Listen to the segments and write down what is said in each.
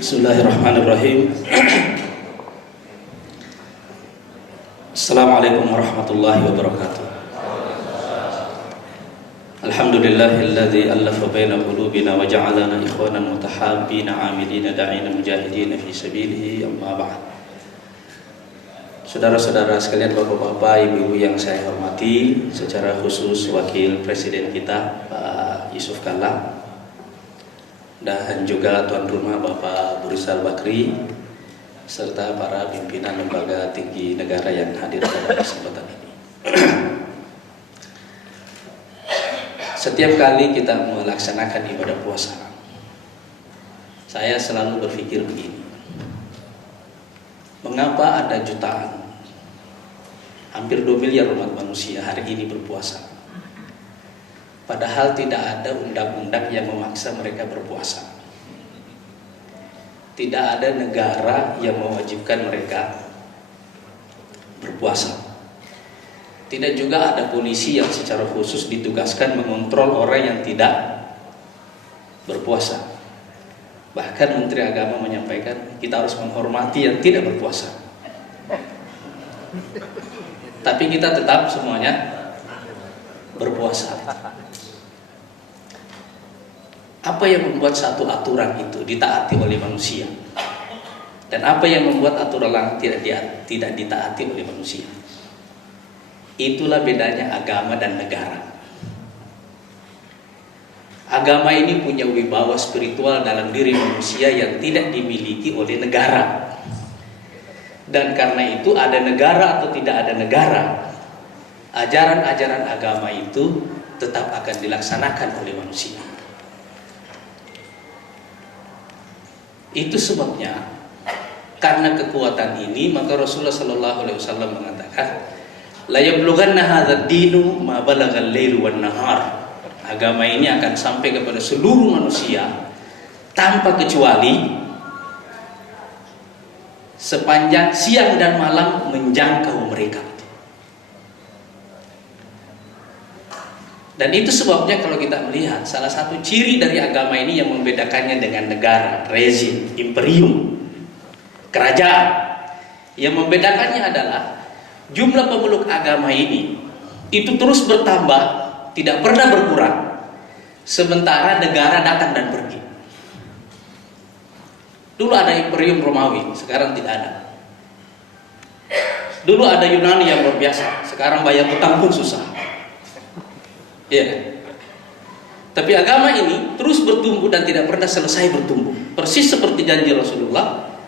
Bismillahirrahmanirrahim. Assalamualaikum warahmatullahi wabarakatuh. Alhamdulillahilladzi allafa baina qulubina wa ja'alana ikhwanan mutahabbina 'amilina da'ina mujahidina fi sabilihi, amma ba'd. Saudara-saudara sekalian, bapak-bapak, ibu-ibu yang saya hormati, secara khusus wakil presiden kita Pak Yusuf Kalla, dan juga tuan rumah Bapak Burisal Bakri, serta para pimpinan lembaga tinggi negara yang hadir pada kesempatan ini. Setiap kali kita melaksanakan ibadah puasa, saya selalu berpikir begini: mengapa ada jutaan, hampir 2 miliar umat manusia hari ini berpuasa, padahal tidak ada undang-undang yang memaksa mereka berpuasa. Tidak ada negara yang mewajibkan mereka berpuasa. Tidak juga ada polisi yang secara khusus ditugaskan mengontrol orang yang tidak berpuasa. Bahkan Menteri Agama menyampaikan kita harus menghormati yang tidak berpuasa. Tapi kita tetap semuanya berpuasa. Apa yang membuat satu aturan itu ditaati oleh manusia, dan apa yang membuat aturan tidak ditaati oleh manusia? Itulah bedanya agama dan negara. Agama ini punya wibawa spiritual dalam diri manusia yang tidak dimiliki oleh negara. Dan karena itu, ada negara atau tidak ada negara, ajaran-ajaran agama itu tetap akan dilaksanakan oleh manusia. Itu sebabnya, karena kekuatan ini, maka Rasulullah SAW mengatakan, la yablughanna hadzal dinu ma balagal lailu wan nahar. Agama ini akan sampai kepada seluruh manusia tanpa kecuali sepanjang siang dan malam menjangkau mereka. Dan itu sebabnya kalau kita melihat, salah satu ciri dari agama ini yang membedakannya dengan negara, rezim, imperium, kerajaan, yang membedakannya adalah jumlah pemeluk agama ini itu terus bertambah, tidak pernah berkurang, sementara negara datang dan pergi. Dulu ada imperium Romawi, sekarang tidak ada. Dulu ada Yunani yang luar biasa, sekarang bayar utang pun susah. Ya. Tapi agama ini terus bertumbuh dan tidak pernah selesai bertumbuh. Persis seperti janji Rasulullah,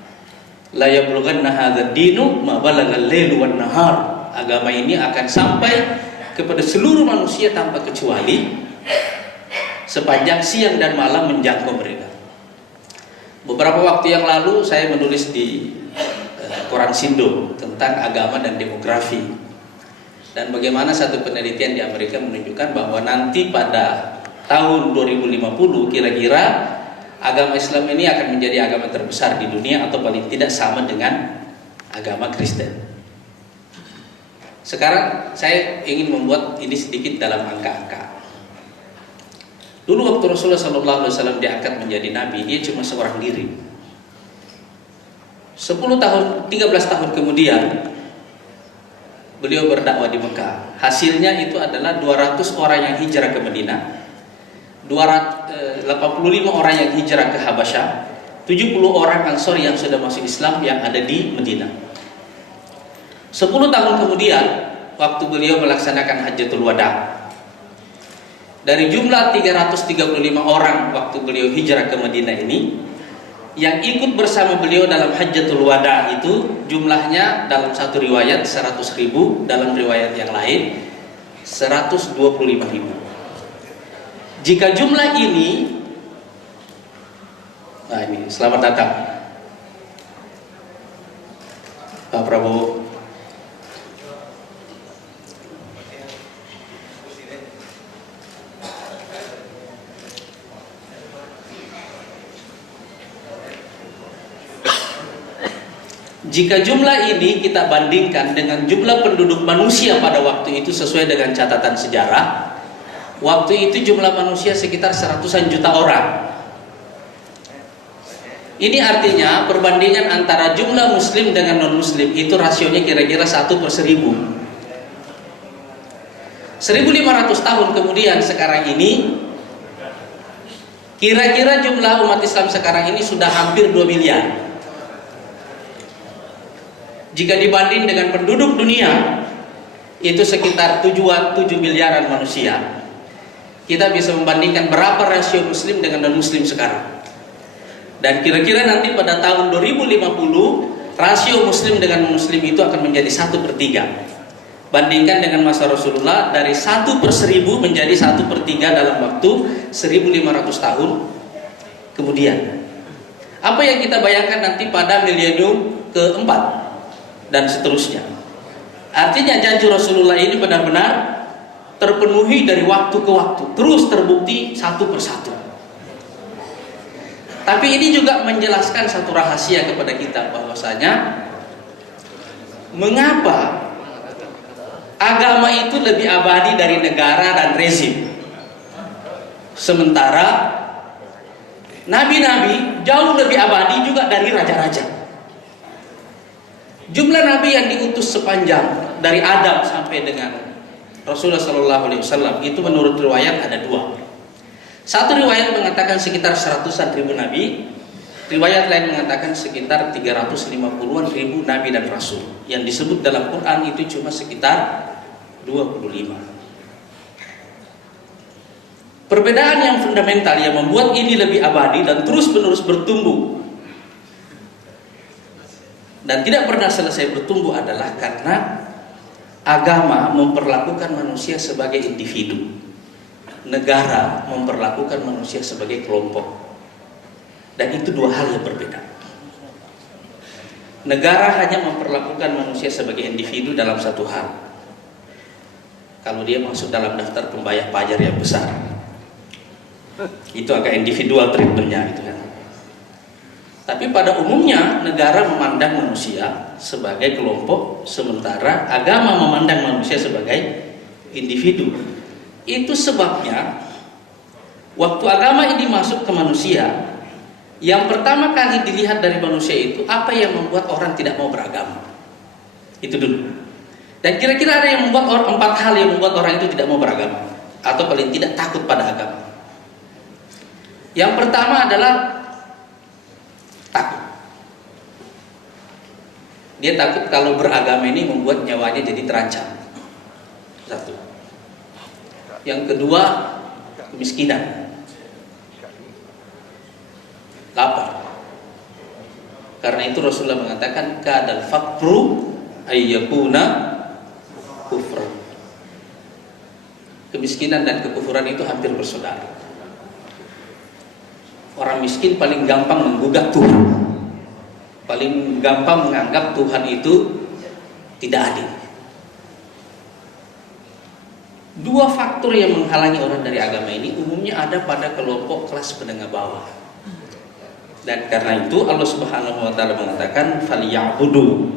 la yablughanna hadzal dinu ma balagal lailu wan nahar. Agama ini akan sampai kepada seluruh manusia tanpa kecuali sepanjang siang dan malam menjangkau mereka. Beberapa waktu yang lalu saya menulis di koran Sindo tentang agama dan demografi. Dan bagaimana satu penelitian di Amerika menunjukkan bahwa nanti pada tahun 2050 kira-kira agama Islam ini akan menjadi agama terbesar di dunia, atau paling tidak sama dengan agama Kristen. Sekarang saya ingin membuat ini sedikit dalam angka-angka. Dulu waktu Rasulullah SAW diangkat menjadi nabi, dia cuma seorang diri. 13 tahun kemudian beliau berdakwah di Mekah. Hasilnya itu adalah 200 orang yang hijrah ke Madinah, 85 orang yang hijrah ke Habasyah, 70 orang Ansor yang sudah masuk Islam yang ada di Madinah. 10 tahun kemudian, waktu beliau melaksanakan Hajjatul Wada, dari jumlah 335 orang waktu beliau hijrah ke Madinah ini, yang ikut bersama beliau dalam Hajjatul Wada itu jumlahnya dalam satu riwayat 100.000, dalam riwayat yang lain 125.000. Jika jumlah ini, nah ini selamat datang Pak Prabowo. Jika jumlah ini kita bandingkan dengan jumlah penduduk manusia pada waktu itu sesuai dengan catatan sejarah, waktu itu jumlah manusia sekitar 100-an juta orang. Ini artinya perbandingan antara jumlah muslim dengan non-muslim itu rasionya kira-kira 1/1000. 1500 tahun kemudian sekarang ini, kira-kira jumlah umat Islam sekarang ini sudah hampir 2 miliar. Jika dibanding dengan penduduk dunia, itu sekitar 7 miliaran manusia. Kita bisa membandingkan berapa rasio muslim dengan non-muslim sekarang. Dan kira-kira nanti pada tahun 2050, rasio muslim dengan muslim itu akan menjadi 1/3. Bandingkan dengan masa Rasulullah, dari 1/1000 menjadi 1/3 dalam waktu 1500 tahun kemudian. Apa yang kita bayangkan nanti pada milenium keempat dan seterusnya. Artinya janji Rasulullah ini benar-benar terpenuhi dari waktu ke waktu, terus terbukti satu persatu. Tapi ini juga menjelaskan satu rahasia kepada kita, bahwasanya mengapa agama itu lebih abadi dari negara dan rezim, sementara nabi-nabi jauh lebih abadi juga dari raja-raja. Jumlah nabi yang diutus sepanjang dari Adam sampai dengan Rasulullah SAW itu menurut riwayat ada 2. Satu riwayat mengatakan sekitar 100-an ribu nabi, riwayat lain mengatakan sekitar 350-an ribu nabi dan rasul. Yang disebut dalam Quran itu cuma sekitar 25. Perbedaan yang fundamental yang membuat ini lebih abadi dan terus-menerus bertumbuh dan tidak pernah selesai bertumbuh adalah karena agama memperlakukan manusia sebagai individu. Negara memperlakukan manusia sebagai kelompok, dan itu 2 hal yang berbeda. Negara hanya memperlakukan manusia sebagai individu dalam satu hal, kalau dia masuk dalam daftar pembayar pajak yang besar, itu agak individual treatmentnya gitu kan. Tapi pada umumnya negara memandang manusia sebagai kelompok, sementara agama memandang manusia sebagai individu. Itu sebabnya waktu agama ini masuk ke manusia, yang pertama kali dilihat dari manusia itu apa yang membuat orang tidak mau beragama. Itu dulu. Dan kira-kira ada yang membuat 4 hal yang membuat orang itu tidak mau beragama, atau paling tidak takut pada agama. Yang pertama adalah takut. Dia takut kalau beragama ini membuat nyawanya jadi terancam. Satu. Yang kedua, kemiskinan, lapar. Karena itu Rasulullah mengatakan kadal faqru ayyakuna kufran. Kemiskinan dan kekufuran itu hampir bersaudara. Orang miskin paling gampang menggugat Tuhan, paling gampang menganggap Tuhan itu tidak adil. 2 faktor yang menghalangi orang dari agama ini umumnya ada pada kelompok kelas menengah bawah. Dan karena itu Allah Subhanahu wa taala mengatakan falyabudu,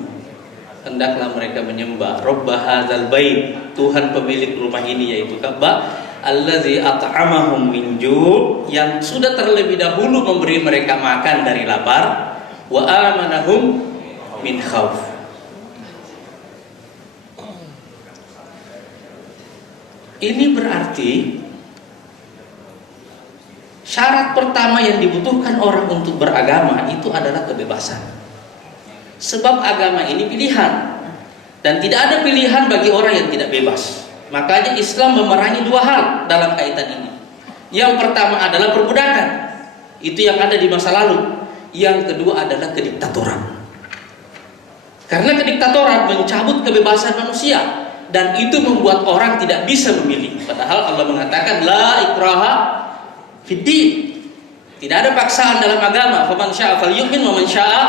hendaklah mereka menyembah Rabb hadzal bait, Tuhan pemilik rumah ini yaitu Ka'bah, allazi at'amahum min ju', yang sudah terlebih dahulu memberi mereka makan dari lapar, wa amanahum min khauf. Ini berarti syarat pertama yang dibutuhkan orang untuk beragama itu adalah kebebasan. Sebab agama ini pilihan, dan tidak ada pilihan bagi orang yang tidak bebas. Makanya Islam memerangi 2 hal dalam kaitan ini. Yang pertama adalah perbudakan, itu yang ada di masa lalu. Yang kedua adalah kediktatoran. Karena kediktatoran mencabut kebebasan manusia, dan itu membuat orang tidak bisa memilih. Padahal Allah mengatakan la ikraha fiddin, tidak ada paksaan dalam agama. Faman syaa'a falyu'min wa man syaa'a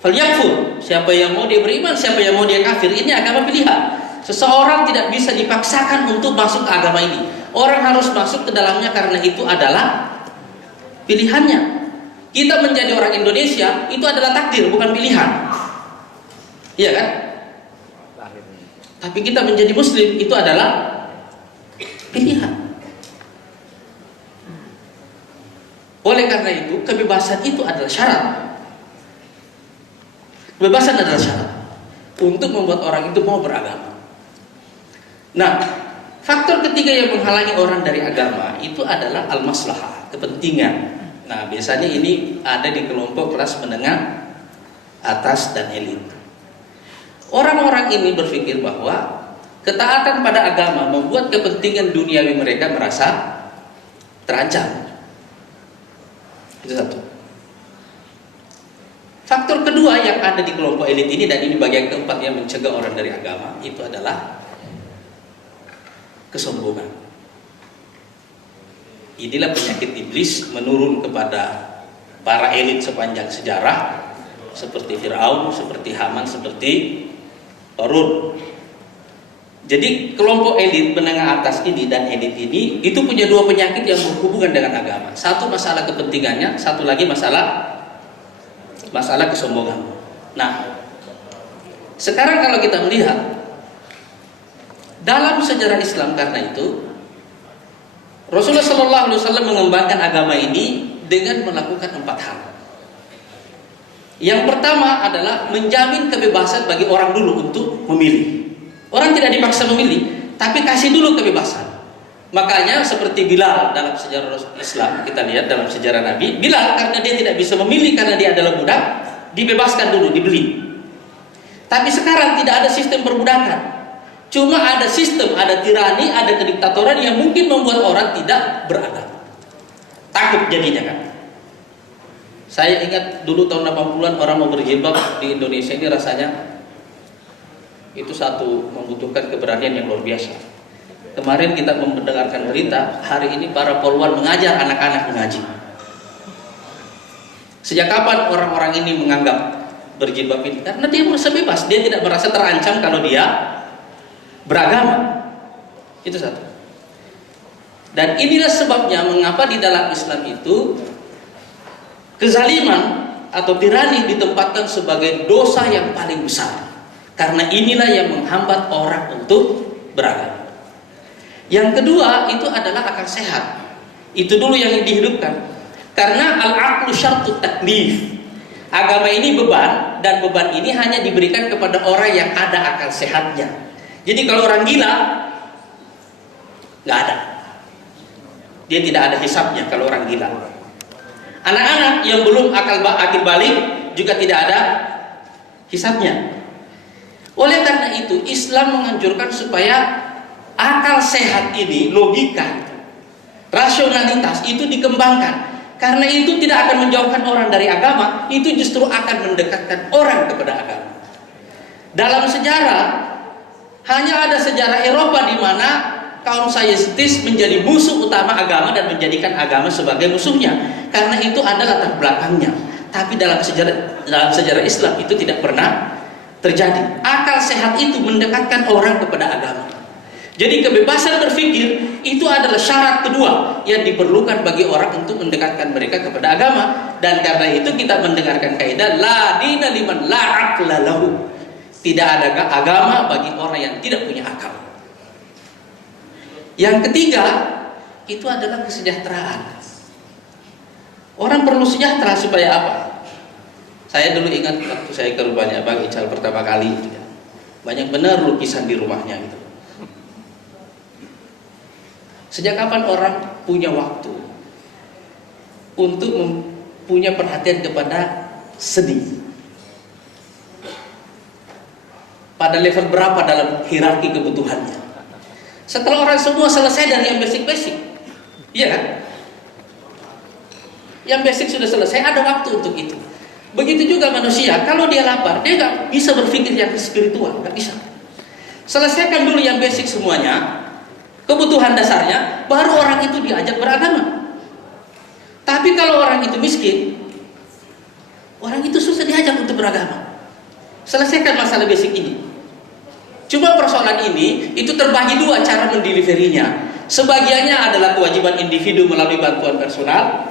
falyakfur. Siapa yang mau dia beriman, siapa yang mau dia kafir. Ini agama pilihan. Seseorang tidak bisa dipaksakan untuk masuk ke agama ini. Orang harus masuk ke dalamnya karena itu adalah pilihannya. Kita menjadi orang Indonesia itu adalah takdir, bukan pilihan. Iya kan? Tapi kita menjadi muslim itu adalah pilihan. Oleh karena itu, kebebasan itu adalah syarat. Kebebasan adalah syarat untuk membuat orang itu mau beragama. Nah, faktor ketiga yang menghalangi orang dari agama itu adalah al-maslahah, kepentingan. Nah, biasanya ini ada di kelompok kelas menengah atas dan elit. Orang-orang ini berpikir bahwa ketaatan pada agama membuat kepentingan duniawi mereka merasa terancam. Itu satu. Faktor kedua yang ada di kelompok elit ini, dan ini bagian keempat yang mencegah orang dari agama, itu adalah kesombongan. Inilah penyakit iblis menurun kepada para elit sepanjang sejarah, seperti Firaun, seperti Haman, seperti Qarun. Jadi kelompok elit menengah atas ini dan elit ini itu punya dua penyakit yang berhubungan dengan agama. Satu masalah kepentingannya, satu lagi masalah kesombongan. Nah, sekarang kalau kita melihat dalam sejarah Islam, karena itu Rasulullah SAW mengembangkan agama ini dengan melakukan 4 hal. Yang pertama adalah menjamin kebebasan bagi orang dulu untuk memilih. Orang tidak dipaksa memilih, tapi kasih dulu kebebasan. Makanya seperti Bilal dalam sejarah Islam, kita lihat dalam sejarah Nabi, Bilal karena dia tidak bisa memilih karena dia adalah budak, dibebaskan dulu, dibeli. Tapi sekarang tidak ada sistem perbudakan. Cuma ada sistem, ada tirani, ada kediktatoran yang mungkin membuat orang tidak beragama. Takut jadinya kan. Saya ingat dulu tahun 80-an orang mau berjilbab di Indonesia ini rasanya itu satu membutuhkan keberanian yang luar biasa. Kemarin kita mendengarkan berita, hari ini para polwan mengajar anak-anak mengaji. Sejak kapan orang-orang ini menganggap berjilbab ini? Karena dia merasa bebas, dia tidak merasa terancam kalau dia beragama. Itu satu. Dan inilah sebabnya mengapa di dalam Islam itu kezaliman atau tirani ditempatkan sebagai dosa yang paling besar. Karena inilah yang menghambat orang untuk beragama. Yang kedua itu adalah akal sehat. Itu dulu yang dihidupkan. Karena al-aqlu syartut taklif. Agama ini beban, dan beban ini hanya diberikan kepada orang yang ada akal sehatnya. Jadi kalau orang gila nggak ada. Dia tidak ada hisabnya kalau orang gila. Anak-anak yang belum akil balik juga tidak ada hisabnya. Oleh karena itu Islam menganjurkan supaya akal sehat ini, logika, rasionalitas itu dikembangkan. Karena itu tidak akan menjauhkan orang dari agama, itu justru akan mendekatkan orang kepada agama. Dalam sejarah hanya ada sejarah Eropa di mana kaum saintis menjadi musuh utama agama dan menjadikan agama sebagai musuhnya. Karena itu ada latar belakangnya. Tapi dalam sejarah Islam itu tidak pernah terjadi. Akal sehat itu mendekatkan orang kepada agama. Jadi kebebasan berpikir itu adalah syarat kedua yang diperlukan bagi orang untuk mendekatkan mereka kepada agama. Dan karena itu kita mendengarkan kaidah la dina liman la aqla lahu. Tidak ada agama bagi orang yang tidak punya akal. Yang ketiga itu adalah kesejahteraan. Orang perlu sejahtera supaya apa? Saya dulu ingat waktu saya ke rumahnya Bang Ical pertama kali gitu ya. Banyak benar lukisan di rumahnya gitu. Sejak kapan orang punya waktu untuk punya perhatian kepada seni? Pada level berapa dalam hierarki kebutuhannya? Setelah orang semua selesai dari yang basic-basic, iya kan? Yang basic sudah selesai, ada waktu untuk itu. Begitu juga manusia, kalau dia lapar, dia nggak bisa berpikir yang spiritual, nggak bisa. Selesaikan dulu yang basic semuanya, kebutuhan dasarnya, baru orang itu diajak beragama. Tapi kalau orang itu miskin, orang itu susah diajak untuk beragama. Selesaikan masalah basic ini. Cuma persoalan ini itu terbagi dua cara mendeliverinya. Sebagiannya adalah kewajiban individu melalui bantuan personal,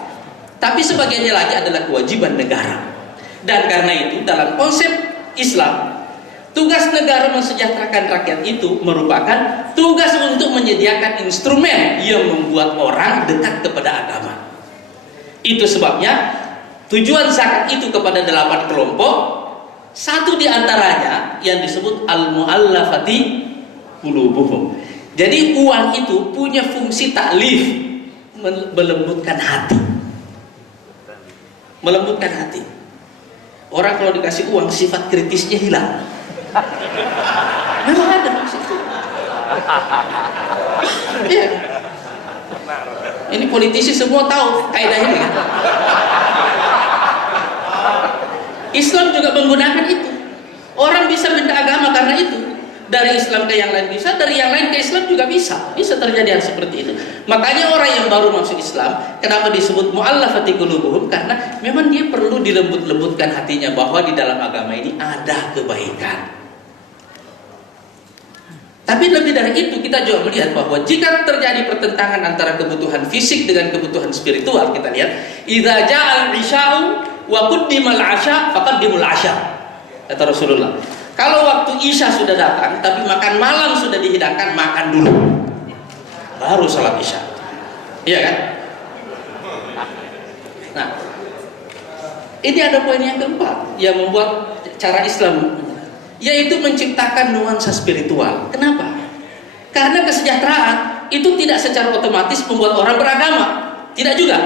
tapi sebagiannya lagi adalah kewajiban negara. Dan karena itu dalam konsep Islam, tugas negara mensejahterakan rakyat itu merupakan tugas untuk menyediakan instrumen yang membuat orang dekat kepada agama. Itu sebabnya tujuan zakat itu kepada 8 kelompok. Satu di antaranya yang disebut al-mu'allafati qulubuhum. Jadi uang itu punya fungsi taklif, melembutkan hati. Melembutkan hati. Orang kalau dikasih uang sifat kritisnya hilang. Memang ada fungsi itu. Ya. Ini politisi semua tahu kaidah ini kan? Islam juga menggunakan itu. Orang bisa pindah agama karena itu. Dari Islam ke yang lain bisa, dari yang lain ke Islam juga bisa. Bisa terjadi hal seperti itu. Makanya orang yang baru masuk Islam, kenapa disebut mu'allafati qulubuhum? Karena memang dia perlu dilembut-lembutkan hatinya bahwa di dalam agama ini ada kebaikan. Tapi lebih dari itu, kita juga melihat bahwa jika terjadi pertentangan antara kebutuhan fisik dengan kebutuhan spiritual, kita lihat, idza ja'al isya'u wa quddimal 'asya faqaddimul 'asya. Kata Rasulullah, kalau waktu isya sudah datang tapi makan malam sudah dihidangkan, makan dulu baru salat isya. Iya kan? Nah, ini ada poin yang keempat yang membuat cara Islam, yaitu menciptakan nuansa spiritual. Kenapa? Karena kesejahteraan itu tidak secara otomatis membuat orang beragama. Tidak juga.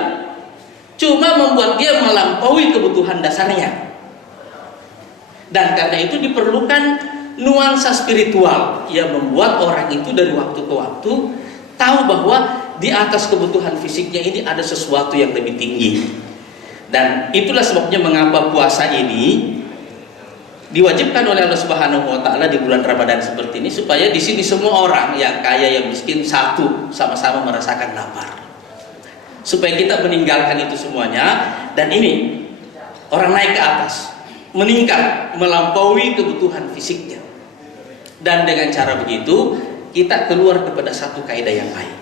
Cuma membuat dia melampaui kebutuhan dasarnya. Dan karena itu diperlukan nuansa spiritual yang membuat orang itu dari waktu ke waktu tahu bahwa di atas kebutuhan fisiknya ini ada sesuatu yang lebih tinggi. Dan itulah sebabnya mengapa puasa ini diwajibkan oleh Allah Subhanahu wa taala di bulan Ramadan seperti ini, supaya di sini semua orang yang kaya yang miskin satu sama-sama merasakan lapar. Supaya kita meninggalkan itu semuanya, dan ini orang naik ke atas, meningkat, melampaui kebutuhan fisiknya. Dan dengan cara begitu kita keluar kepada satu kaidah yang lain.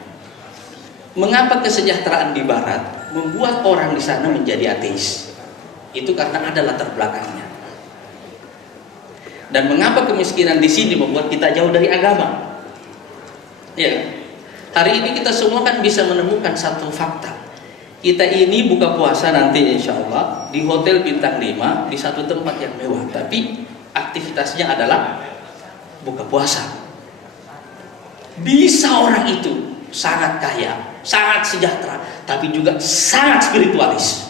Mengapa kesejahteraan di barat membuat orang di sana menjadi ateis? Itu karena ada latar belakangnya. Dan mengapa kemiskinan di sini membuat kita jauh dari agama? Ya, hari ini kita semua kan bisa menemukan satu fakta. Kita ini buka puasa nanti insya Allah di hotel bintang 5 di satu tempat yang mewah, tapi aktivitasnya adalah buka puasa. Bisa orang itu sangat kaya, sangat sejahtera, tapi juga sangat spiritualis.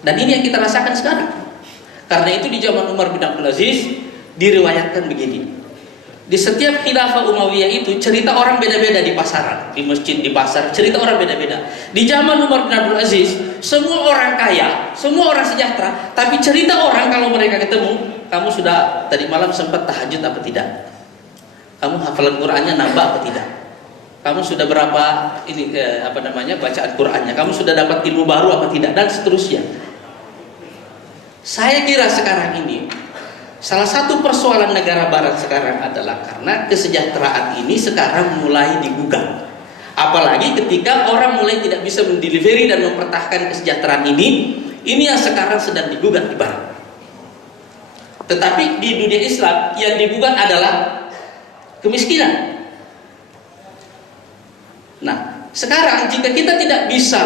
Dan ini yang kita rasakan sekarang. Karena itu di zaman Umar bin Abdul Aziz diriwayatkan begini. Di setiap khilafah Umayyah itu cerita orang beda-beda di pasaran, di masjid, di pasar, cerita orang beda-beda. Di zaman Umar bin Abdul Aziz, semua orang kaya, semua orang sejahtera, tapi cerita orang kalau mereka ketemu, kamu sudah tadi malam sempat tahajud apa tidak? Kamu hafalan Qur'annya nambah apa tidak? Kamu sudah berapa ini bacaan Qur'annya? Kamu sudah dapat ilmu baru apa tidak? Dan seterusnya. Saya kira sekarang ini salah satu persoalan negara barat sekarang adalah karena kesejahteraan ini sekarang mulai digugat. Apalagi ketika orang mulai tidak bisa mendelivery dan mempertahankan kesejahteraan ini yang sekarang sedang digugat di barat. Tetapi di dunia Islam yang digugat adalah kemiskinan. Nah, sekarang jika kita tidak bisa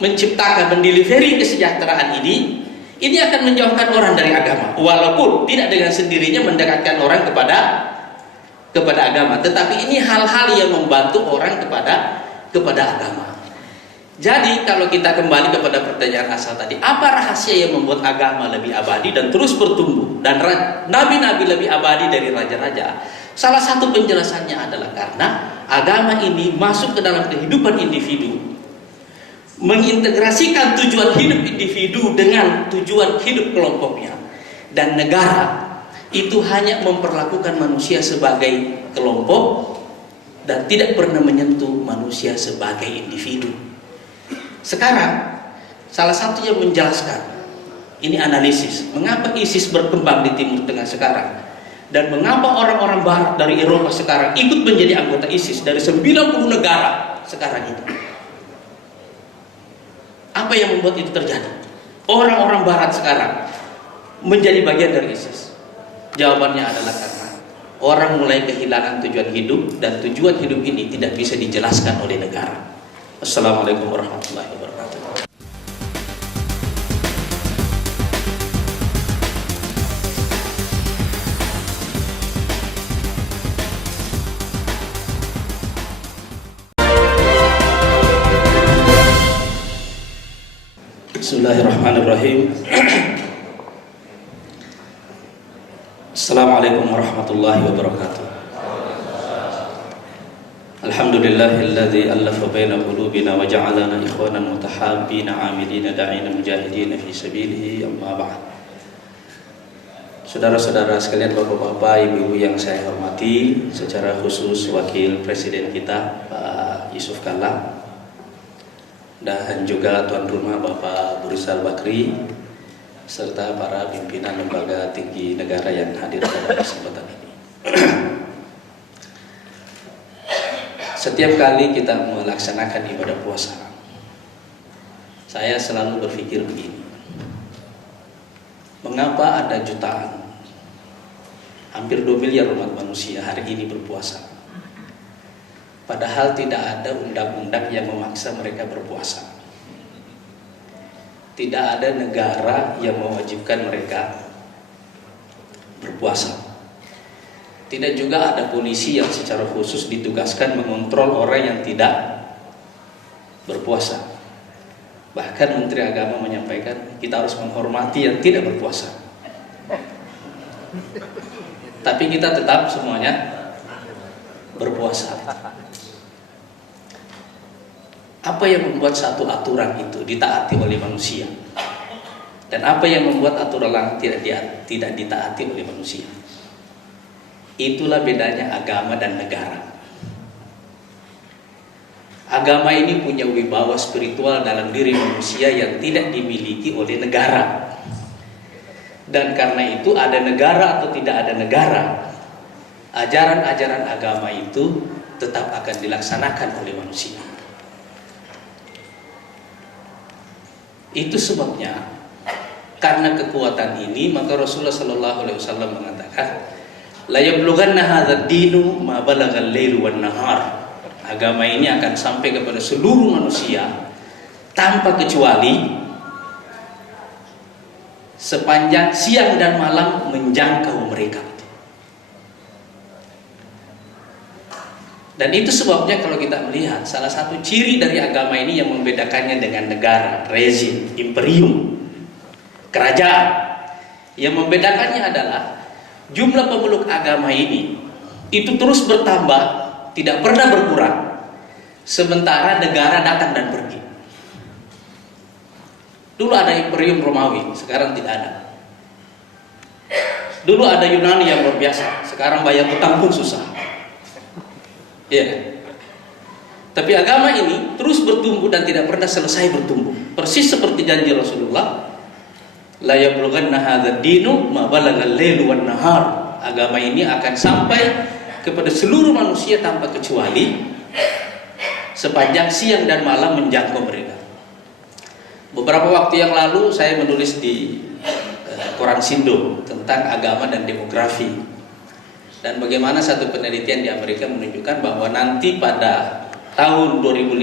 menciptakan, mendelivery kesejahteraan ini akan menjauhkan orang dari agama, walaupun tidak dengan sendirinya mendekatkan orang kepada agama, tetapi ini hal-hal yang membantu orang kepada agama. Jadi kalau kita kembali kepada pertanyaan asal tadi, apa rahasia yang membuat agama lebih abadi dan terus bertumbuh, dan nabi-nabi lebih abadi dari raja-raja? Salah satu penjelasannya adalah karena agama ini masuk ke dalam kehidupan individu, mengintegrasikan tujuan hidup individu dengan tujuan hidup kelompoknya. Dan negara itu hanya memperlakukan manusia sebagai kelompok dan tidak pernah menyentuh manusia sebagai individu. Sekarang salah satu yang menjelaskan, ini analisis mengapa ISIS berkembang di Timur Tengah sekarang, dan mengapa orang-orang barat dari Eropa sekarang ikut menjadi anggota ISIS dari 90 negara sekarang ini. Apa yang membuat itu terjadi? Orang-orang barat sekarang menjadi bagian dari ISIS. Jawabannya adalah karena orang mulai kehilangan tujuan hidup, dan tujuan hidup ini tidak bisa dijelaskan oleh negara. Assalamualaikum warahmatullahi wabarakatuh. Bismillahirrahmanirrahim. Assalamualaikum warahmatullahi wabarakatuh. Alhamdulillahilladzi allafa baina qulubina wa ja'alana ikhwanan mutahabbina 'amilina da'ina mujahidina fi sabilihi, amma ba'd. Saudara-saudara sekalian, bapak-bapak, ibu-ibu yang saya hormati, secara khusus Wakil Presiden kita Pak Yusuf Kalla, dan juga tuan rumah Bapak Burisal Bakri, serta para pimpinan lembaga tinggi negara yang hadir pada kesempatan ini. Setiap kali kita melaksanakan ibadah puasa, saya selalu berpikir begini: mengapa ada jutaan, hampir 2 miliar umat manusia hari ini berpuasa, padahal tidak ada undang-undang yang memaksa mereka berpuasa. Tidak ada negara yang mewajibkan mereka berpuasa. Tidak juga ada polisi yang secara khusus ditugaskan mengontrol orang yang tidak berpuasa. Bahkan Menteri Agama menyampaikan kita harus menghormati yang tidak berpuasa. Tapi kita tetap semuanya berpuasa. Apa yang membuat satu aturan itu ditaati oleh manusia, dan apa yang membuat aturan tidak ditaati oleh manusia? Itulah bedanya agama dan negara. Agama ini punya wibawa spiritual dalam diri manusia yang tidak dimiliki oleh negara. Dan karena itu, ada negara atau tidak ada negara, ajaran-ajaran agama itu tetap akan dilaksanakan oleh manusia. Itu sebabnya, karena kekuatan ini, maka Rasulullah sallallahu alaihi wasallam mengatakan, la yablughanna hadzal dinu ma balagal lailu wan nahar. Agama ini akan sampai kepada seluruh manusia tanpa kecuali sepanjang siang dan malam menjangkau mereka. Dan itu sebabnya kalau kita melihat, salah satu ciri dari agama ini yang membedakannya dengan negara, rezim, imperium, kerajaan, yang membedakannya adalah jumlah pemeluk agama ini itu terus bertambah, tidak pernah berkurang, sementara negara datang dan pergi. Dulu ada imperium Romawi, sekarang tidak ada. Dulu ada Yunani yang luar biasa, sekarang bayar utang pun susah. Ya. Tapi agama ini terus bertumbuh dan tidak pernah selesai bertumbuh. Persis seperti janji Rasulullah, la yablughanna hadzal dinu ma balagal lailu wan nahar. Agama ini akan sampai kepada seluruh manusia tanpa kecuali sepanjang siang dan malam menjangkau mereka. Beberapa waktu yang lalu saya menulis di koran Sindo tentang agama dan demografi. Dan bagaimana satu penelitian di Amerika menunjukkan bahwa nanti pada tahun 2050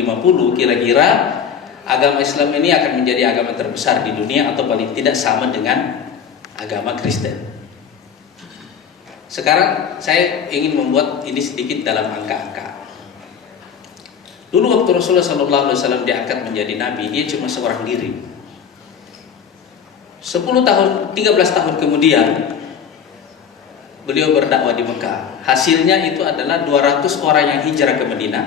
kira-kira agama Islam ini akan menjadi agama terbesar di dunia, atau paling tidak sama dengan agama Kristen. Sekarang saya ingin membuat ini sedikit dalam angka-angka. Dulu waktu Rasulullah SAW diangkat menjadi nabi, dia cuma seorang diri. 13 tahun kemudian beliau berdakwah di Mekah. Hasilnya itu adalah 200 orang yang hijrah ke Madinah,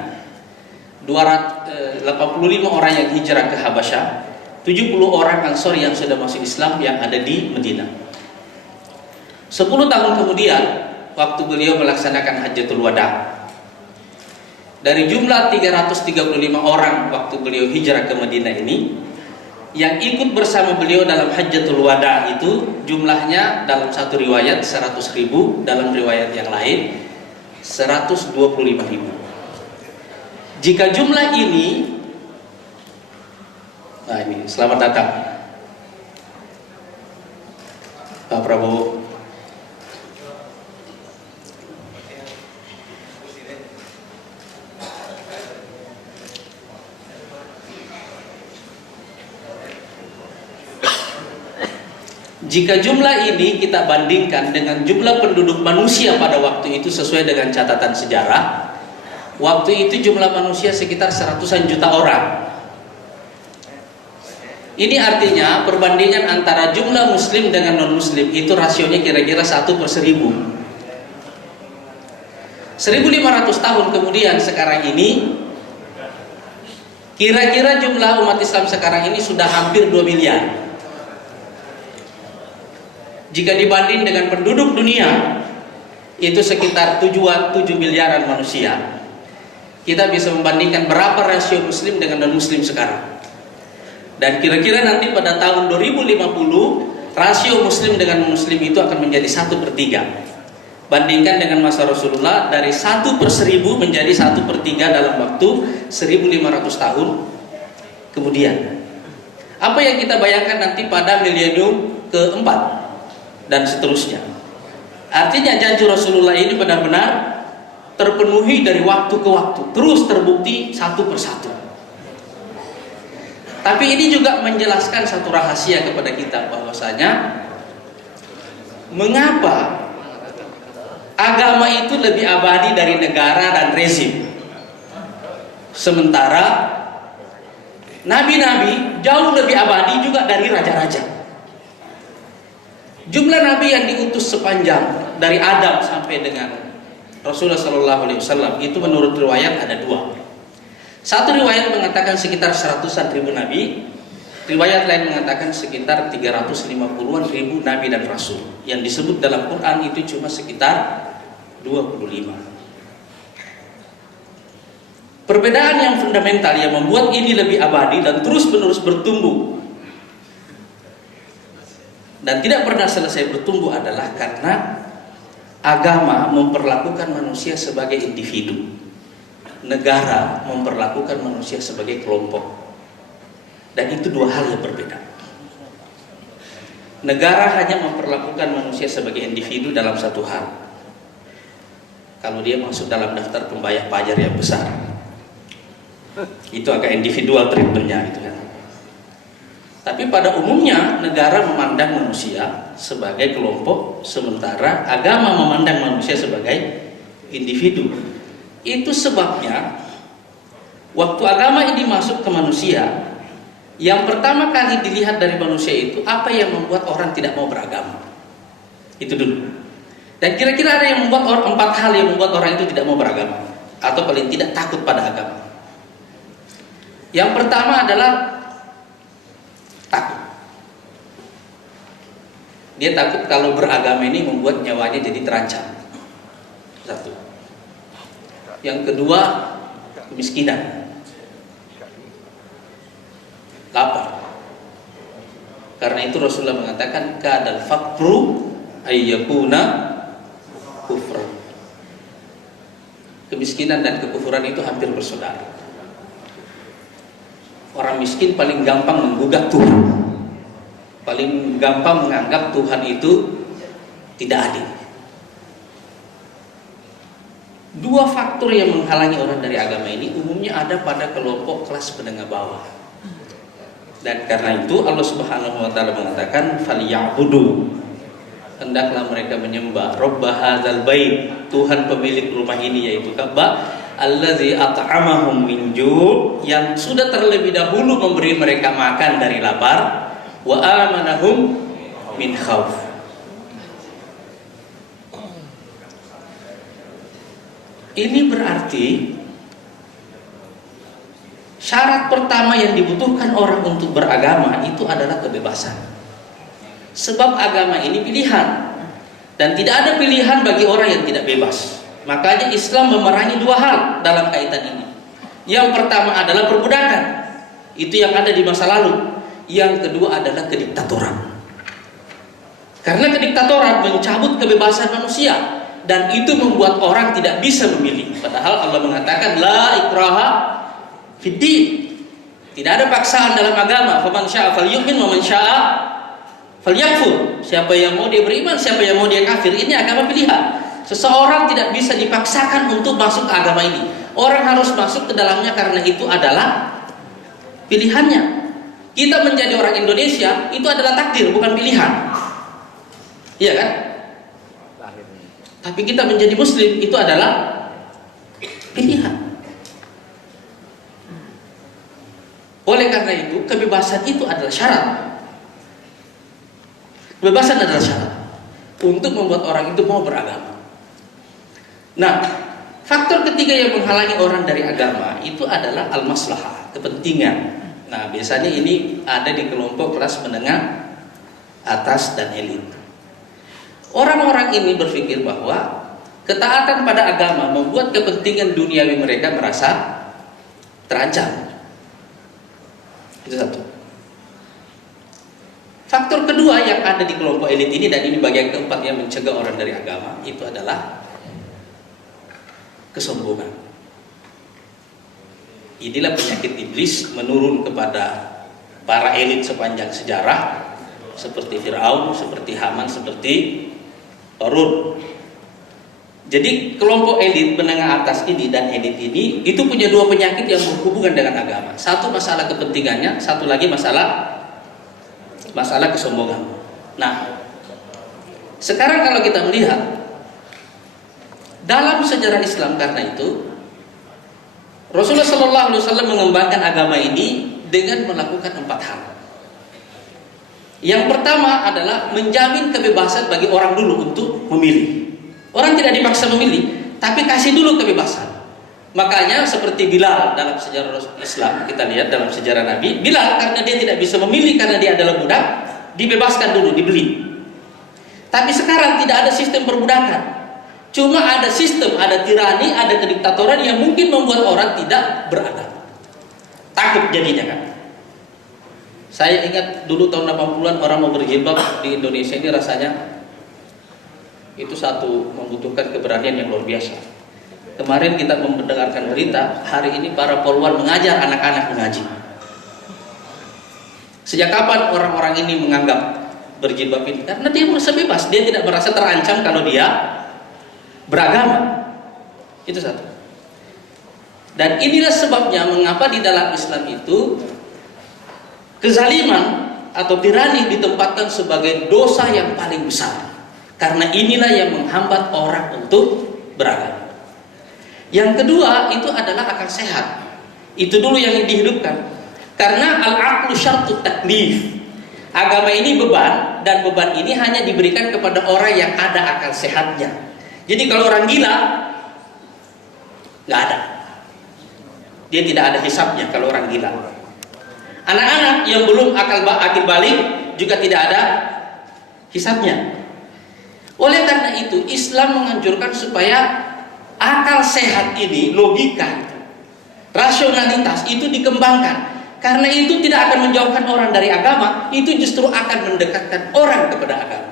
85 orang yang hijrah ke Habasyah, 70 orang Ansor yang sudah masuk Islam yang ada di Madinah. 10 tahun kemudian, waktu beliau melaksanakan Hajjatul Wada, dari jumlah 335 orang waktu beliau hijrah ke Madinah ini, yang ikut bersama beliau dalam Hajjatul Wada itu jumlahnya dalam satu riwayat 100.000, dalam riwayat yang lain 125.000. Jika jumlah ini, nah ini selamat datang Pak Prabowo. Jika jumlah ini kita bandingkan dengan jumlah penduduk manusia pada waktu itu sesuai dengan catatan sejarah, waktu itu jumlah manusia sekitar 100-an juta orang. Ini artinya perbandingan antara jumlah muslim dengan non muslim itu rasionya kira-kira 1/1000. 1500 tahun kemudian sekarang ini kira-kira jumlah umat Islam sekarang ini sudah hampir 2 miliar. Jika dibanding dengan penduduk dunia itu sekitar 7 miliaran manusia, kita bisa membandingkan berapa rasio muslim dengan non muslim sekarang. Dan kira-kira nanti pada tahun 2050 rasio muslim dengan muslim itu akan menjadi 1/3. Bandingkan dengan masa Rasulullah, dari 1/1000 menjadi 1/3 dalam waktu 1500 tahun kemudian. Apa yang kita bayangkan nanti pada milenium keempat dan seterusnya. Artinya janji Rasulullah ini benar-benar terpenuhi dari waktu ke waktu, terus terbukti satu persatu. Tapi ini juga menjelaskan satu rahasia kepada kita, bahwasanya mengapa agama itu lebih abadi dari negara dan rezim, sementara nabi-nabi jauh lebih abadi juga dari raja-raja. Jumlah nabi yang diutus sepanjang dari Adam sampai dengan Rasulullah SAW itu menurut riwayat ada 2. Satu riwayat mengatakan sekitar 100-an ribu nabi, riwayat lain mengatakan sekitar 350-an ribu nabi dan rasul. Yang disebut dalam Quran itu cuma sekitar 25. Perbedaan yang fundamental yang membuat ini lebih abadi dan terus-menerus bertumbuh dan tidak pernah selesai bertumbuh adalah karena agama memperlakukan manusia sebagai individu, negara memperlakukan manusia sebagai kelompok, dan itu 2 hal yang berbeda. Negara hanya memperlakukan manusia sebagai individu dalam satu hal, kalau dia masuk dalam daftar pembayar pajak yang besar, itu agak individual treatmentnya itu kan. Tapi pada umumnya negara memandang manusia sebagai kelompok, sementara agama memandang manusia sebagai individu. Itu sebabnya waktu agama ini masuk ke manusia, yang pertama kali dilihat dari manusia itu apa yang membuat orang tidak mau beragama. Itu dulu. Dan kira-kira ada yang membuat 4 hal yang membuat orang itu tidak mau beragama, atau paling tidak takut pada agama. Yang pertama adalah takut. Dia takut kalau beragama ini membuat nyawanya jadi terancam. Satu. Yang kedua, kemiskinan, lapar. Karena itu Rasulullah mengatakan kadal faqru ayyakuna kufran. Kemiskinan dan kekufuran itu hampir bersaudara. Orang miskin paling gampang menggugat Tuhan, paling gampang menganggap Tuhan itu tidak adil. 2 faktor yang menghalangi orang dari agama ini umumnya ada pada kelompok kelas menengah bawah. Dan karena itu Allah Subhanahu wa taala mengatakan falyabudu, hendaklah mereka menyembah Rabb hadzal bait, Tuhan pemilik rumah ini yaitu Ka'bah, allazi at'amahum min ju', yang sudah terlebih dahulu memberi mereka makan dari lapar, wa amanahum min khauf. Ini berarti syarat pertama yang dibutuhkan orang untuk beragama itu adalah kebebasan. Sebab agama ini pilihan, dan tidak ada pilihan bagi orang yang tidak bebas. Makanya Islam memerangi 2 hal dalam kaitan ini. Yang pertama adalah perbudakan, itu yang ada di masa lalu. Yang kedua adalah kediktatoran. Karena kediktatoran mencabut kebebasan manusia, dan itu membuat orang tidak bisa memilih. Padahal Allah mengatakan la ikraha fid din. Tidak ada paksaan dalam agama. Faman syaa'a falyu'min wa man syaa'a falyakfur. Siapa yang mau dia beriman, siapa yang mau dia kafir. Ini agama pilihan. Seseorang tidak bisa dipaksakan untuk masuk ke agama ini. Orang harus masuk ke dalamnya karena itu adalah pilihannya. Kita menjadi orang Indonesia itu adalah takdir, bukan pilihan. Iya kan? Tapi kita menjadi Muslim itu adalah pilihan. Oleh karena itu, kebebasan itu adalah syarat. Kebebasan adalah syarat untuk membuat orang itu mau beragama. Nah, faktor ketiga yang menghalangi orang dari agama itu adalah al-maslahah, kepentingan. Nah, biasanya ini ada di kelompok kelas menengah atas dan elit. Orang-orang ini berpikir bahwa ketaatan pada agama membuat kepentingan duniawi mereka merasa terancam. Itu satu. Faktor kedua yang ada di kelompok elit ini, dan ini bagian keempat yang mencegah orang dari agama, itu adalah kesombongan. Inilah penyakit iblis menurun kepada para elit sepanjang sejarah, seperti Firaun, seperti Haman, seperti Qarun. Jadi kelompok elit menengah atas ini dan elit ini itu punya dua penyakit yang berhubungan dengan agama. Satu masalah kepentingannya, satu lagi masalah kesombongan. Nah, sekarang kalau kita melihat dalam sejarah Islam, karena itu Rasulullah SAW mengembangkan agama ini dengan melakukan 4 hal. Yang pertama adalah menjamin kebebasan bagi orang dulu untuk memilih. Orang tidak dipaksa memilih, tapi kasih dulu kebebasan. Makanya seperti Bilal dalam sejarah Islam, kita lihat dalam sejarah Nabi, Bilal karena dia tidak bisa memilih karena dia adalah budak, dibebaskan dulu, dibeli. Tapi sekarang tidak ada sistem perbudakan. Cuma ada sistem, ada tirani, ada kediktatoran yang mungkin membuat orang tidak beragama. Takut jadinya kan. Saya ingat dulu tahun 80-an orang mau berjilbab di Indonesia ini rasanya itu satu membutuhkan keberanian yang luar biasa. Kemarin kita mendengarkan berita, hari ini para polwan mengajar anak-anak mengaji. Sejak kapan orang-orang ini menganggap berjilbab ini? Karena dia merasa bebas, dia tidak merasa terancam kalau dia beragama. Itu satu. Dan inilah sebabnya mengapa di dalam Islam itu kezaliman atau tirani ditempatkan sebagai dosa yang paling besar. Karena inilah yang menghambat orang untuk beragama. Yang kedua itu adalah akal sehat. Itu dulu yang dihidupkan. Karena al-aqlu syartut taklif. Agama ini beban, dan beban ini hanya diberikan kepada orang yang ada akal sehatnya. Jadi kalau orang gila nggak ada. Dia tidak ada hisabnya kalau orang gila. Anak-anak yang belum akil balik juga tidak ada hisabnya. Oleh karena itu Islam menganjurkan supaya akal sehat ini, logika, rasionalitas itu dikembangkan. Karena itu tidak akan menjauhkan orang dari agama, itu justru akan mendekatkan orang kepada agama.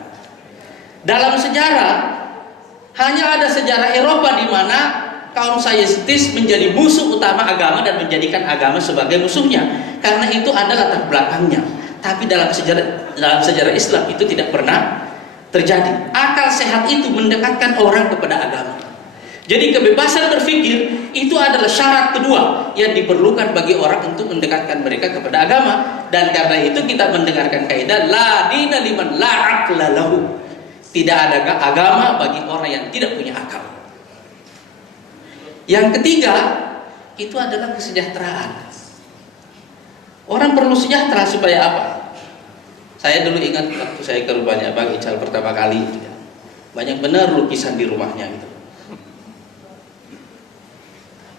Dalam sejarah hanya ada sejarah Eropa di mana kaum saintis menjadi musuh utama agama dan menjadikan agama sebagai musuhnya. Karena itu ada latar belakangnya. Tapi dalam sejarah Islam itu tidak pernah terjadi. Akal sehat itu mendekatkan orang kepada agama. Jadi kebebasan berpikir itu adalah syarat kedua yang diperlukan bagi orang untuk mendekatkan mereka kepada agama. Dan karena itu kita mendengarkan kaidah la dina liman la aqla lahu. Tidak ada agama bagi orang yang tidak punya akal. Yang ketiga itu adalah kesejahteraan. Orang perlu sejahtera supaya apa? Saya dulu ingat waktu saya ke rumahnya Bang Ical pertama kali, banyak benar lukisan di rumahnya gitu.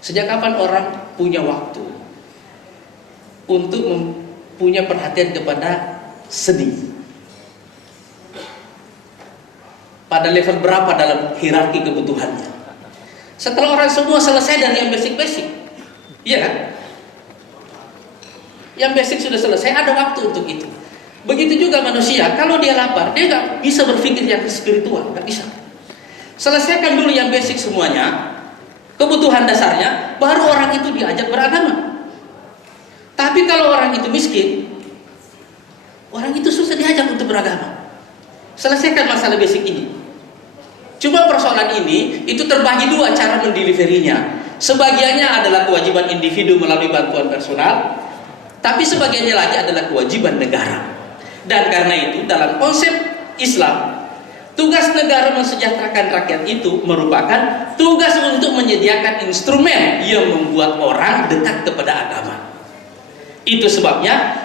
Sejak kapan orang punya waktu untuk punya perhatian kepada seni? Pada level berapa dalam hierarki kebutuhannya? Setelah orang semua selesai dari yang basic-basic, iya kan? Yang basic sudah selesai, ada waktu untuk itu. Begitu juga manusia, kalau dia lapar, dia nggak bisa berpikir yang spiritual, nggak bisa. Selesaikan dulu yang basic semuanya, kebutuhan dasarnya, baru orang itu diajak beragama. Tapi kalau orang itu miskin, orang itu susah diajak untuk beragama. Selesaikan masalah basic ini. Cuma persoalan ini itu terbagi dua cara mendeliverinya. Sebagiannya adalah kewajiban individu melalui bantuan personal, tapi sebagiannya lagi adalah kewajiban negara. Dan karena itu dalam konsep Islam, tugas negara mensejahterakan rakyat itu merupakan tugas untuk menyediakan instrumen yang membuat orang dekat kepada agama. Itu sebabnya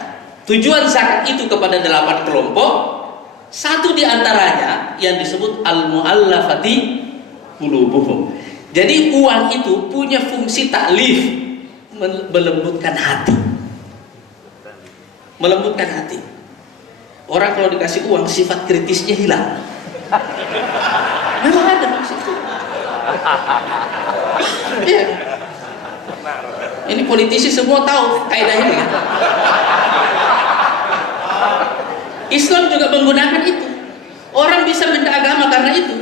tujuan zakat itu kepada 8 kelompok. Satu di antaranya yang disebut al-mu'allafati qulubuhum. Jadi uang itu punya fungsi taklif, melembutkan hati. Melembutkan hati. Orang kalau dikasih uang sifat kritisnya hilang. Memang ada maksud itu. Iya. Ini politisi semua tahu kaidah ini kan? Islam juga menggunakan itu. Orang bisa benda agama karena itu.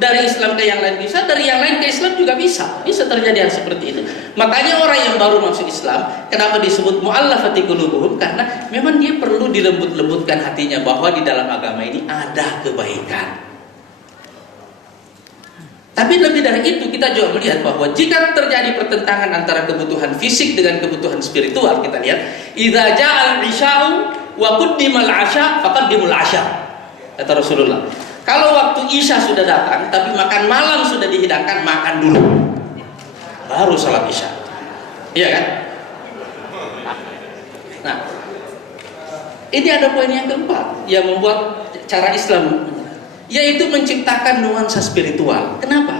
Dari Islam ke yang lain bisa, dari yang lain ke Islam juga bisa. Bisa terjadi hal seperti itu. Makanya orang yang baru masuk Islam, kenapa disebut mu'allafati qulubuhum? Karena memang dia perlu dilembut-lembutkan hatinya bahwa di dalam agama ini ada kebaikan. Tapi lebih dari itu, kita juga melihat bahwa jika terjadi pertentangan antara kebutuhan fisik dengan kebutuhan spiritual, kita lihat idza ja'al isya'u wa quddimal 'asya faqaddimul 'asya, kata Rasulullah. Kalau waktu isya sudah datang tapi makan malam sudah dihidangkan, makan dulu baru salat isya. Iya kan? Nah, ini ada poin yang keempat yang membuat cara Islam, yaitu menciptakan nuansa spiritual. Kenapa?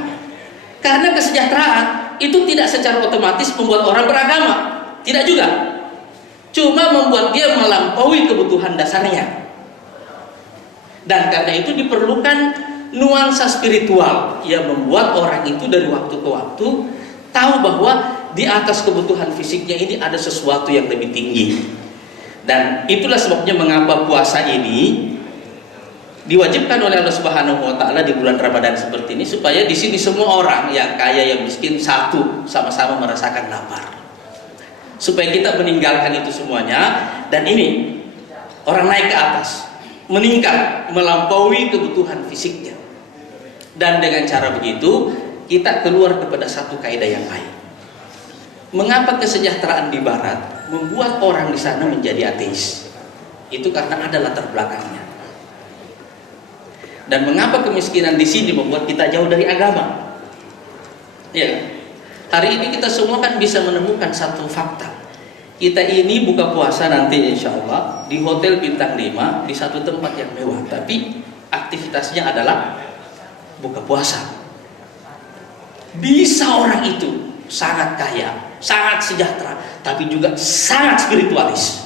Karena kesejahteraan itu tidak secara otomatis membuat orang beragama, tidak juga. Cuma membuat dia melampaui kebutuhan dasarnya. Dan karena itu diperlukan nuansa spiritual yang membuat orang itu dari waktu ke waktu tahu bahwa di atas kebutuhan fisiknya ini ada sesuatu yang lebih tinggi. Dan itulah sebabnya mengapa puasa ini diwajibkan oleh Allah Subhanahu wa taala di bulan Ramadan seperti ini, supaya di sini semua orang, yang kaya yang miskin, satu sama-sama merasakan lapar. Supaya kita meninggalkan itu semuanya, dan ini orang naik ke atas, meningkat, melampaui kebutuhan fisiknya. Dan dengan cara begitu kita keluar kepada satu kaidah yang lain. Mengapa kesejahteraan di barat membuat orang di sana menjadi ateis? Itu karena ada latar belakangnya. Dan mengapa kemiskinan di sini membuat kita jauh dari agama? Ya, hari ini kita semua kan bisa menemukan satu fakta. Kita ini buka puasa nanti insya Allah di hotel bintang 5 di satu tempat yang mewah, tapi aktivitasnya adalah buka puasa. Bisa orang itu sangat kaya, sangat sejahtera, tapi juga sangat spiritualis.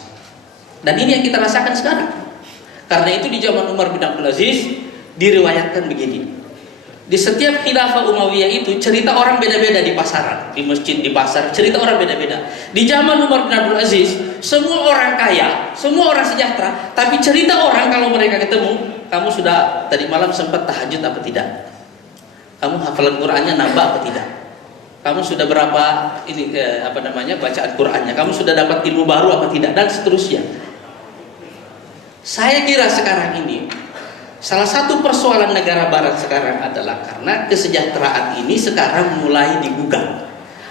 Dan ini yang kita rasakan sekarang. Karena itu di zaman Umar bin Abdul Aziz diriwayatkan begini. Di setiap khilafah Umayyah itu cerita orang beda-beda di pasaran, di masjid, di pasar, cerita orang beda-beda. Di zaman Umar bin Abdul Aziz, semua orang kaya, semua orang sejahtera, tapi cerita orang kalau mereka ketemu, kamu sudah tadi malam sempat tahajud apa tidak? Kamu hafalan Qur'annya nambah apa tidak? Kamu sudah berapa ini bacaan Qur'annya? Kamu sudah dapat ilmu baru apa tidak? Dan seterusnya. Saya kira sekarang ini salah satu persoalan negara barat sekarang adalah karena kesejahteraan ini sekarang mulai digugat.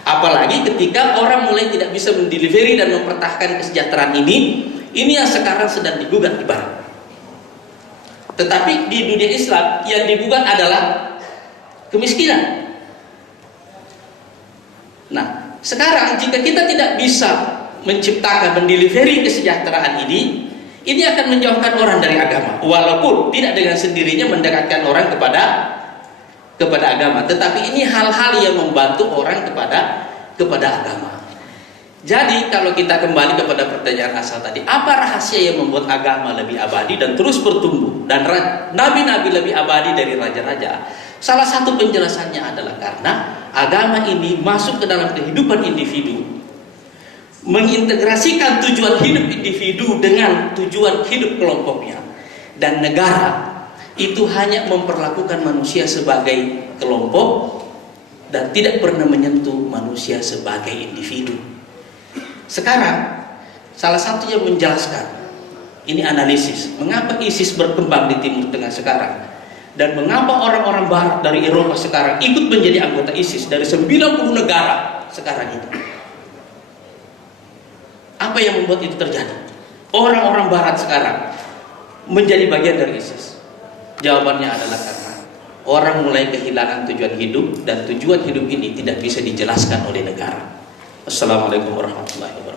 Apalagi ketika orang mulai tidak bisa mendelivery dan mempertahankan kesejahteraan ini yang sekarang sedang digugat di barat. Tetapi di dunia Islam yang digugat adalah kemiskinan. Nah, sekarang jika kita tidak bisa menciptakan, mendelivery kesejahteraan ini akan menjauhkan orang dari agama, walaupun tidak dengan sendirinya mendekatkan orang kepada agama, tetapi ini hal-hal yang membantu orang kepada agama. Jadi kalau kita kembali kepada pertanyaan asal tadi, apa rahasia yang membuat agama lebih abadi dan terus bertumbuh, dan nabi-nabi lebih abadi dari raja-raja? Salah satu penjelasannya adalah karena agama ini masuk ke dalam kehidupan individu, mengintegrasikan tujuan hidup individu dengan tujuan hidup kelompoknya. Dan negara itu hanya memperlakukan manusia sebagai kelompok dan tidak pernah menyentuh manusia sebagai individu. Sekarang salah satu yang menjelaskan, ini analisis mengapa ISIS berkembang di Timur Tengah sekarang, dan mengapa orang-orang barat dari Eropa sekarang ikut menjadi anggota ISIS dari 90 negara sekarang itu. Apa yang membuat itu terjadi? Orang-orang barat sekarang menjadi bagian dari ISIS. Jawabannya adalah karena orang mulai kehilangan tujuan hidup, dan tujuan hidup ini tidak bisa dijelaskan oleh negara. Assalamualaikum warahmatullahi wabarakatuh.